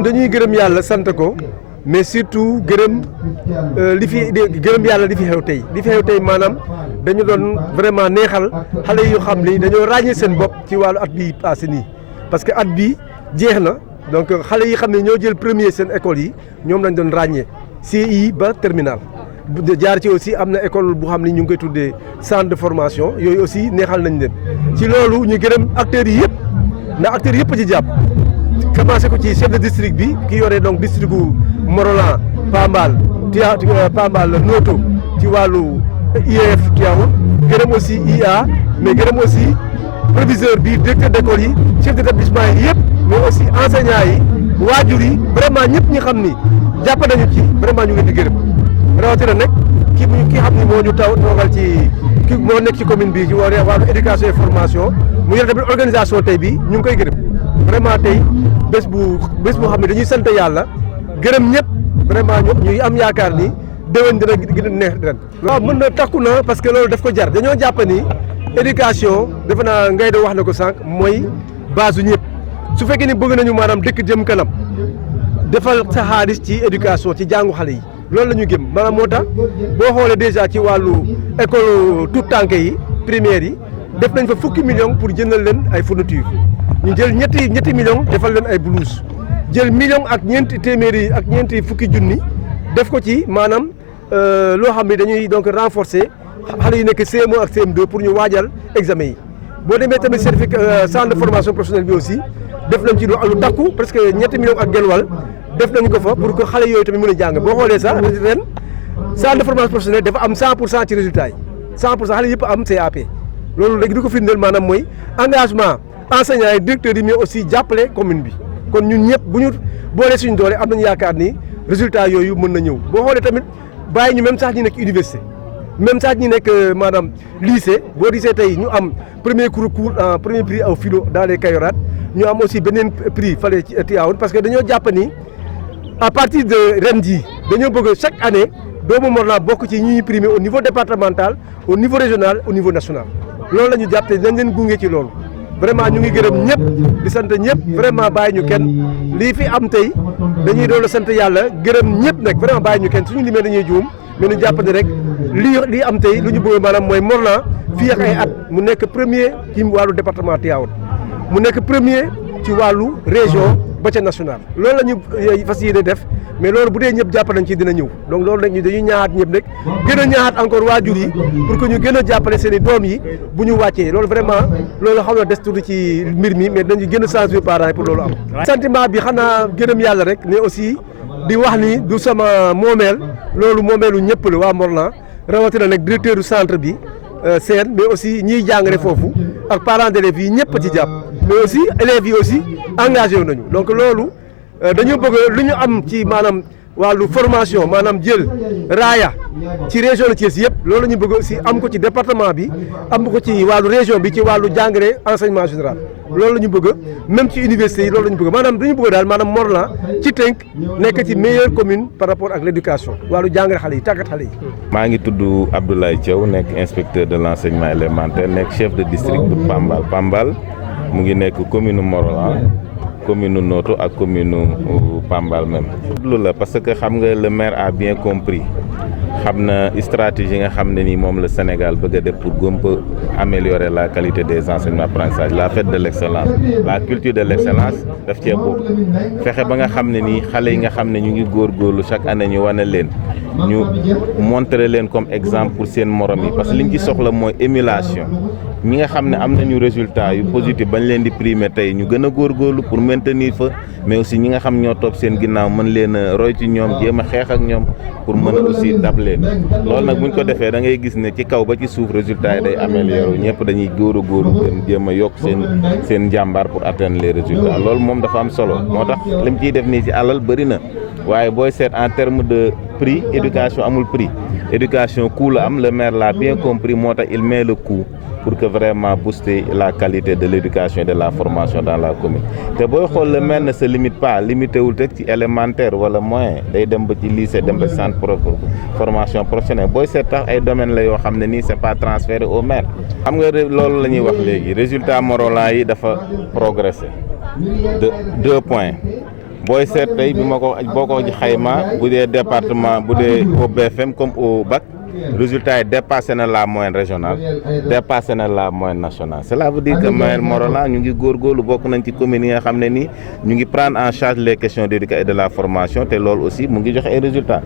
ñun dañuy gërëm yàlla sant ko mais surtout gërëm gërëm yàlla li fi xew tey maanaam dañu doon vraiment neexal xale yu xam ni dañoo ràññee seen bopp ci wàllu at bi passé nii parce que at bi jeex na donc xale yi xam ne ñoo jël premier seen école yi ñoom lañ doon ràññee CI ba terminal jaar ci aussi am na école bu xam ni ñu ngi koy tuddee centre de formation yooyu aussi neexal nañ leen ci loolu ñu gërëm acteurs yi yëpp ndax acteurs yëpp ci jàpp commencé ko ci chef de district bi ki yore donc district gu Morolan Pambal Pambal Noto ci wàllu IEF Tivaouane gërëm aussi IA mais gërëm aussi proviseur bi directeur d'école yi chef d'établissement yi yëpp mais aussi enseignants yi waajur yi vraiment ñëpp ñi xam ni jàpp nañu ci vraiment ñu ngi di gërëm rawatina nag ki xam ni moo ñu toogal ci ki moo nekk ci commune bi ci wàllu éducation et formation mu yor tamit organisation tey bi ñu ngi koy gërëm vraiment tey bés bu xam ne dañuy sant yàlla gërëm ñëpp vraiment ñuy am yaakaar ni déwén dina gën a neex ren. waaw mën na takku na parce que loolu daf ko jar dañoo jàpp ni éducation defe naa ngay do wax na ko sànq mooy base su ñëpp su fekkee ni bëgg nañu maanaam dëkk jëm kanam defal sa xaalis ci éducation ci jàngu xale yi loolu la ñu gëm maanaam moo tax boo xoolee déjà ci wàllu école tout tànk yi primaire yi def nañ fa fukki millions pour jëndal leen ay fourniture ñu jël ñetti millions defal leen ay blouse jël million ak ñeenti fukki junni def ko ci maanaam loo xam ne dañuy donc renforcer xale yu nekk CM1 ak CM2 pour ñu waajal examen yi boo demee tamit certificat centre de formation professionnelle bi aussi def nañ ci lu takku presque ñetti millions ak genn wàll def nañ ko fa pour que xale yooyu tamit mën a jàng boo xoolee sax ren centre de formation professionnelle dafa am 100% ci résultat yi 100% xale yëpp am CAP loolu léegi di ko firndeel maanaam mooy engagement enseignants yi directeurs yi mais aussi jàppale commune bi kon ñun ñëpp bu ñu boolee suñu doole am nañu yaakaar ni résultat yooyu mën na ñëw boo xoolee tamit bàyyi ñu même sax ñi nekk université même sax ñi nekk maanaam lycée boo gisee tey ñu am premier prix au philo dans les Kayorades ñu am aussi beneen prix fale ci Tivaouane parce que dañoo jàpp ni à partir de ren jii dañoo bëgg chaque année doomu Morolan bokk ci ñi ñuy primé au niveau départemental au niveau régional au niveau national loolu la ñu jàpp te dañ leen gunge ci loolu vraiment ñu ngi gërëm ñëpp di sant ñëpp vraiment bàyyi ñu kenn lii fi am tey dañuy doon sant yàlla gërëm ñëpp nag vraiment bàyyi ñu kenn suñu limee dañuy juum mais ñu jàpp ne rek lii am tey lu ñu bëgg maanaam mooy Morolan fii ak ay at mu nekk premier ci wàllu département Tivaouane mu nekk premier ci wàllu région ba ca national loolu la ñu fas yéene def mais loolu bu dee ñëpp jàpp nañ ci dina ñëw donc loolu nag ñu dañuy ñaaxaat ñëpp nag gën a ñaaxaat encore waajur yi pour que ñu gën a jàppale seen i doom yi bu ñu wàccee loolu vraiment loolu xam na des tuuti ci mbir mi mais dañu gën a sensibiliser parents yi pour loolu am. sentiment bi xanaa gërëm yàlla rek mais aussi di wax ni du sama moomeel loolu moomeelu ñëpp la waa Morolan rawatina nag directeur du centre bi seen mais aussi ñiy jàngale foofu ak parents d'élèves yi ñëpp ci jàpp mais aussi élèves yi aussi engagé wu nañu donc loolu dañu bëgg lu ñu am ci maanaam wàllu formation maanaam jël raaya ci région de Thiès yëpp loolu la ñu bëgg aussi am ko ci département bi am ko ci wàllu région bi ci wàllu jàngale enseignement général loolu la ñu bëgg même ci université yi loolu la ñu bëgg maanaam dañu bëgg daal maanaam Morolan ci tënk nekk ci meilleure commune par rapport ak l' éducation wàllu jàngale xale yi tàggat xale yi. maa ngi tudd Abdoulaye Thiaw nekk inspecteur de l' enseignement élémentaire nekk chef de district bu Pambal mu ngi nekk commune Morolan commune Noto ak commune Pambal même. loolu la parce que xam nga le maire a bien compris xam na stratégie nga xam ne ni moom la Sénégal bëgg a def pour gën a améliorer la qualité des enseignements apprentissage la fête de l' excellence la culture de l' excellence daf cee bokk fexe ba nga xam ne nii xale yi nga xam ne ñu ngi góorgóorlu chaque année ñu wane leen ñu montrer leen comme exemple pour seen morom yi parce que liñ ci soxla mooy émulation ñi nga xam ne am nañu résultat yu positif bañ leen di primer tey ñu gën a góorgóorlu pour maintenir fa mais aussi ñi nga xam ñoo topp seen ginnaaw mën leen a roy ci ñoom jéem a xeex ak ñoom pour mën a aussi dab leen loolu nag buñ ko defee da ngay gis ne ci kaw ba ci suuf résultat yi day amélioré ñëpp dañuy góorgóorlu gën jéem a yokk seen njàmbaar pour atteindre les résultats loolu moom dafa am solo moo tax lim ciy def nii ci alal bëri na waaye booy seet en terme de prix éducation amul prix éducation coût la am le maire l'a bien compris moo tax il met le coût pour que vraiment booster la qualité de l'éducation et de la formation dans la commune te booy xool le maire ne se limite pas limité wul rek ci élémentaire wala moyen day dem ba ci lycée dem ba centre formation professionnelle booy seet tax ay domaines la yoo xam ne nii c'est pas transféré au maire xam nga loolu la ñuy wax léegi résultat Morolan yi dafa progressé de 2 points booy seet tey bi ma ko boo ko xayma bu dee département bu dee au BFM comme au bac résultat yi dépassé na la moyenne régionale dépassé na la moyenne nationale cela veut dire que Mayel Morolan ñu ngi góorgóorlu bokk nañ ci communes yi nga xam ne nii ñu ngi prendre en charge les questions d'éducation et de la formation te loolu aussi mu ngi joxe ay résultats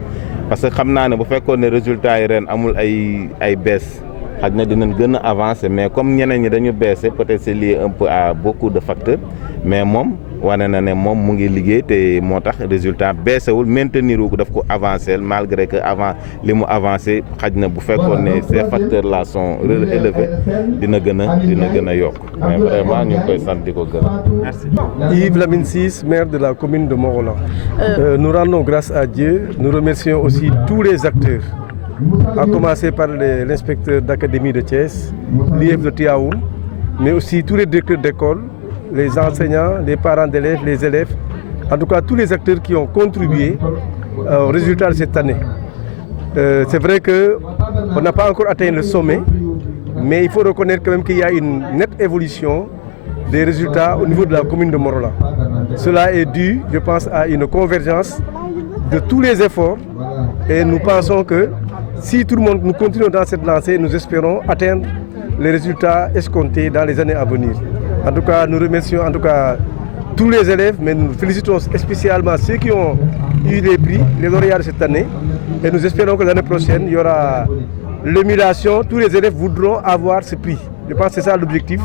parce que xam naa ne bu fekkoon ne résultats yi ren amul ay baisse xaj na dinañ gën a avancer mais comme ñeneen ñi dañu baissé peut-être c'est lié un peu à beaucoup de facteurs mais moom wane na ne moom mu ngi liggéey te moo tax résultat baissewul maintenir wu ko daf ko avancer malgré que avant li mu avancé xaj na bu fekkoon ne ces facteurs là sont élevés dina gën a yokk mais vraiment ñu ngi koy sant di ko gërëm. Merci. Yves Lamine Ciss, maire de la commune de Morolan. Nous rendons grâce à Dieu. Nous remercions aussi tous les acteurs, à commencer par l'inspecteur d'académie de Thiès, l'IEF de Tiaoum, mais aussi tous les directeurs d'école, les enseignants, les parents d'élèves, les élèves, en tout cas tous les acteurs qui ont contribué au résultat de cette année. C'est vrai qu'on n'a pas encore atteint le sommet, mais il faut reconnaître quand même qu'il y a une nette évolution des résultats au niveau de la commune de Morolan. Cela est dû, je pense, à une convergence de tous les efforts et nous pensons que si tout le monde nous continuons dans cette lancée, nous espérons atteindre les résultats escomptés dans les années à venir. En tout cas, nous remercions tous les élèves, mais nous félicitons spécialement ceux qui ont eu les prix, les lauréats de cette année. Et nous espérons que l'année prochaine, il y aura l'émulation. Tous les élèves voudront avoir ce prix. Je pense que c'est ça l'objectif.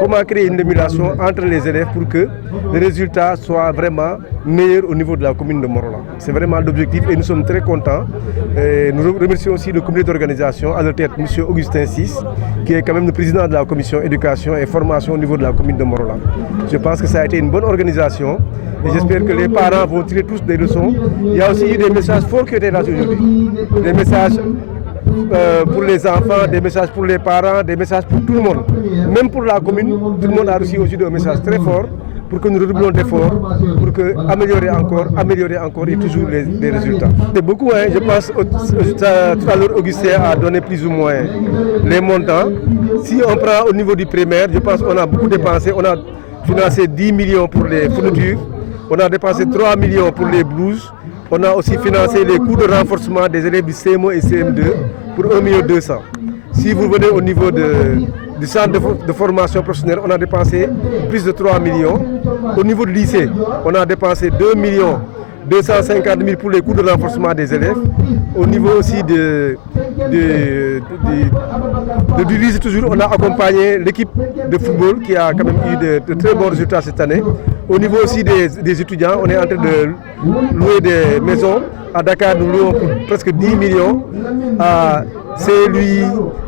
Comment créer une émulation entre les élèves pour que les résultats soient vraiment meilleurs au niveau de la commune de Morolan. C'est vraiment l'objectif et nous sommes très contents. Et nous remercions aussi le comité d'organisation à la tête M. Augustin Ciss, qui est quand même le président de la commission éducation et formation au niveau de la commune de Morolan. Je pense que ça a été une bonne organisation et j'espère que les parents vont tirer tous des leçons. Il y a aussi eu des messages forts qui étaient là aujourd'hui. Des messages pour les enfants, des messages pour les parents, des messages pour tout le monde. Même pour la commune, tout le monde a reçu aussi des messages très forts pour que nous redoublions d'efforts, pour améliorer encore et toujours les résultats. C'est beaucoup, je pense, tout à l'heure Augustin a donné plus ou moins les montants. Si on prend au niveau du primaire, je pense qu'on a beaucoup dépensé, on a financé 10 millions pour les fournitures, on a dépensé 3 millions pour les blouses, on a aussi financé les coûts de renforcement des élèves du CM1 et CM2 pour 1,2 million. Si vous venez au niveau du centre de formation professionnelle, on a dépensé plus de 3 millions. Au niveau du lycée, on a dépensé 2 250 000 pour les coûts de renforcement des élèves. Au niveau aussi du lycée, toujours, on a accompagné l'équipe de football qui a quand même eu de très bons résultats cette année. Au niveau aussi des étudiants, on est en train de louer des maisons. À Dakar, nous louons pour presque 10 millions. À Saint-Louis,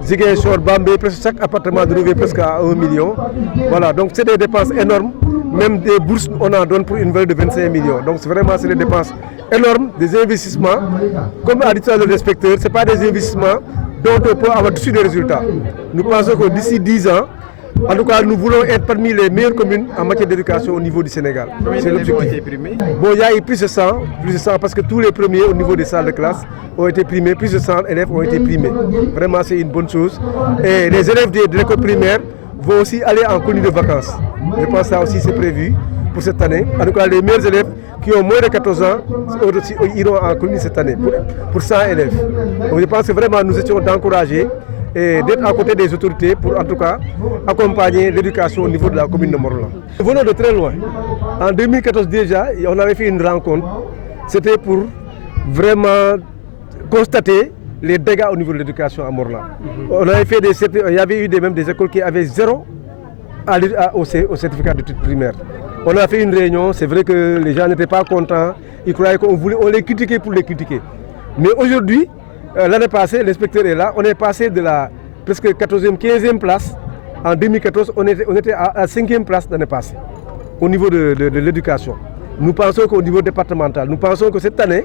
Ziguinchor, Bambey, presque chaque appartement de louer presque à 1 million. Voilà, donc c'est des dépenses énormes. Même des bourses, on en donne pour une valeur de 25 millions. Donc c'est des dépenses énormes, des investissements. Comme a dit le inspecteur, ce pas des investissements dont on peut avoir dessus des résultats. Nous pensons que d'ici 10 ans, en tout cas, nous voulons être parmi les meilleures communes en matière d'éducation au niveau du Sénégal. C'est l'objectif. Bon, il y a eu plus de 100 parce que tous les premiers au niveau des salles de classe ont été primés, plus de 100 élèves ont été primés. Vraiment, c'est une bonne chose. Et les élèves de l'école primaire vont aussi aller en colonie de vacances. Je pense que ça aussi c'est prévu pour cette année. En tout cas, les meilleurs élèves qui ont moins de 14 ans iront en colonie cette année pour 100 élèves. Donc je pense que vraiment nous étions d'encourager et d'être à côté des autorités pour en tout cas accompagner l'éducation au niveau de la commune de Morolan. Nous venons de très loin. En 2014 déjà, on avait fait une rencontre. C'était pour vraiment constater les dégâts au niveau de l'éducation à Morolan. On avait fait il y avait eu même des écoles qui avaient 0 au certificat d'études primaires. On a fait une réunion, c'est vrai que les gens n'étaient pas contents, ils croyaient qu'on les critiquait pour les critiquer. Mais aujourd'hui, l'année passée, l'inspecteur est là, on est passé de la presque 14e, 15e place. En 2014, on était à 5e place l'année passée, au niveau de l'éducation. Nous pensons qu'au niveau départemental, nous pensons que cette année,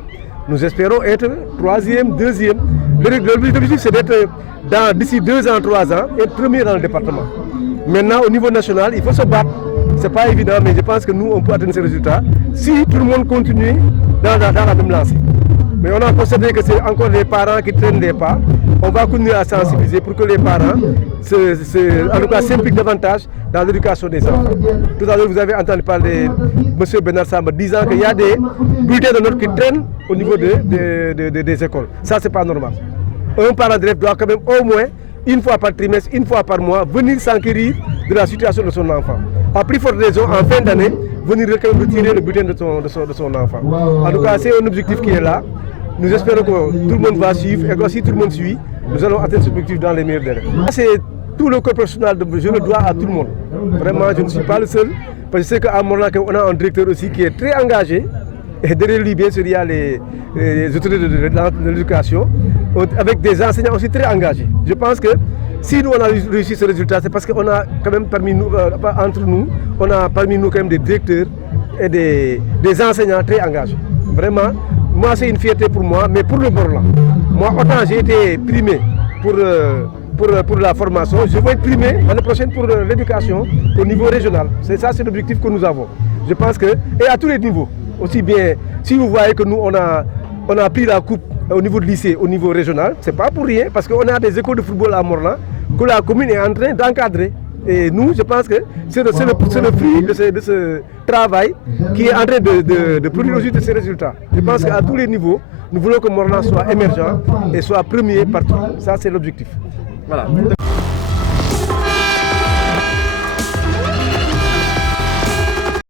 nous espérons être 3e, 2e. L'objectif, c'est d'être d'ici 2 ans, 3 ans, être premier dans le département. Maintenant, au niveau national, il faut se battre. Ce n'est pas évident, mais je pense que nous, on peut atteindre ces résultats si tout le monde continue dans la même lancée. Mais on a constaté que c'est encore les parents qui traînent les pas. on va continuer à sensibiliser pour que les parents en tout cas s'impliquent davantage dans l'éducation des enfants. Tout à l'heure, vous avez entendu parler de M. Bernard Samba disant qu'il y a des bulletins de notes qui traînent au niveau des écoles. Ça, c'est pas normal. Un parent d'élève doit quand même au moins une fois par trimestre, une fois par mois, venir s'enquérir de la situation de son enfant. À plus forte raison, en fin d'année, venir retirer le bulletin de son enfant. En tout cas, c'est un objectif qui est là. Nous espérons que tout le monde va suivre et que si tout le monde suit, nous allons atteindre cet objectif dans les meilleurs délais. C'est tout le corps professionnel, je le dois à tout le monde. Vraiment, je ne suis pas le seul. Parce que je sais qu'à Morlan, on a un directeur aussi qui est très engagé. Et derrière lui, bien sûr, il y a les autorités de l'éducation, avec des enseignants aussi très engagés. Je pense que si nous on a réussi ce résultat, c'est parce qu'on a quand même parmi nous, entre nous, on a parmi nous quand même des directeurs et des enseignants très engagés. Vraiment, moi c'est une fierté pour moi, mais pour le Morlan. Moi, autant j'ai été primé pour la formation, je vais être primé l'année prochaine pour l'éducation au niveau régional. C'est ça, c'est l'objectif que nous avons. Je pense que, et à tous les niveaux, aussi bien, si vous voyez que nous on a pris la coupe au niveau de lycée, au niveau régional, c'est pas pour rien, parce qu'on a des écoles de football à Morlan que la commune est en train d'encadrer. Et nous, je pense que c'est le fruit de ce travail qui est en train de produire aussi de ces résultats. Je pense qu'à tous les niveaux, nous voulons que Morlan soit émergent et soit premier partout. Ça, c'est l'objectif. Voilà.